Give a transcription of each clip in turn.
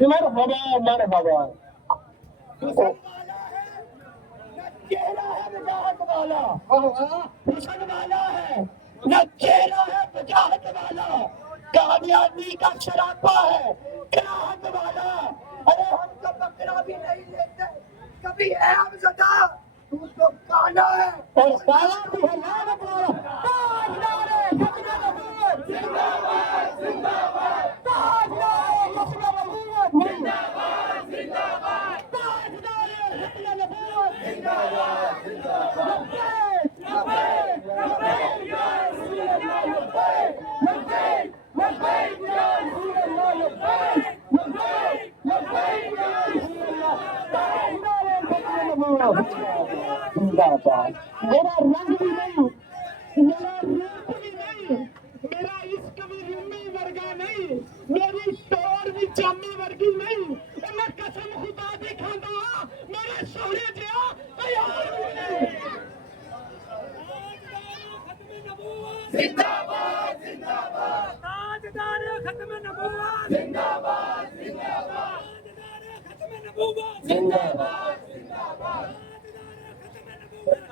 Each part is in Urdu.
مرحبا مرحبا. چہرہ ہے وجاہت والا، حسن والا ہے نہ چہرہ ہے وجاہت والا، کامیابی کا شراپا ہے قناعت والا. ارے ہم تو بکرا بھی نہیں لیتے کبھی ہے ہم زدہ، تو کالا ہے اور کالا بھی ہے لعنت والا. تاجدار ختم نبوت زندہ باد زندہ باد. تاجدار ختم نبوت زندہ باد زندہ باد. تاجدار ختم نبوت زندہ باد زندہ باد. لبیک لبیک یا رسول اللہ لبیک. لبیک لبیک یا رسول اللہ لبیک. لبیک لبیک یا رسول اللہ. تاجدار ختم نبوت زندہ باد. میرا رنگ بھی نہیں، میرا روپ بھی نہیں، میرا عشق بھی رومی ورگا نہیں، میری ٹور بھی چامی ورگی نہیں. میں قسم خدا دی کھانا میرے سونے جیا یار بھی نہیں. زندہ باد زندہ باد. تاجدار ختم نبوت زندہ باد زندہ باد. تاجدار ختم نبوت زندہ باد زندہ باد.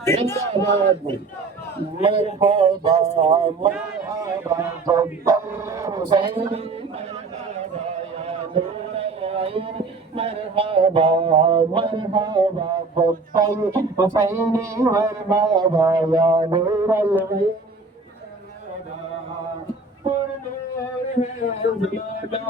زندہ باد. مرحبا مرحبا بابا حسین. مرحبا مرحبا بابا حسین. مرحبا یا نور العین. پر نور ہے زیادہ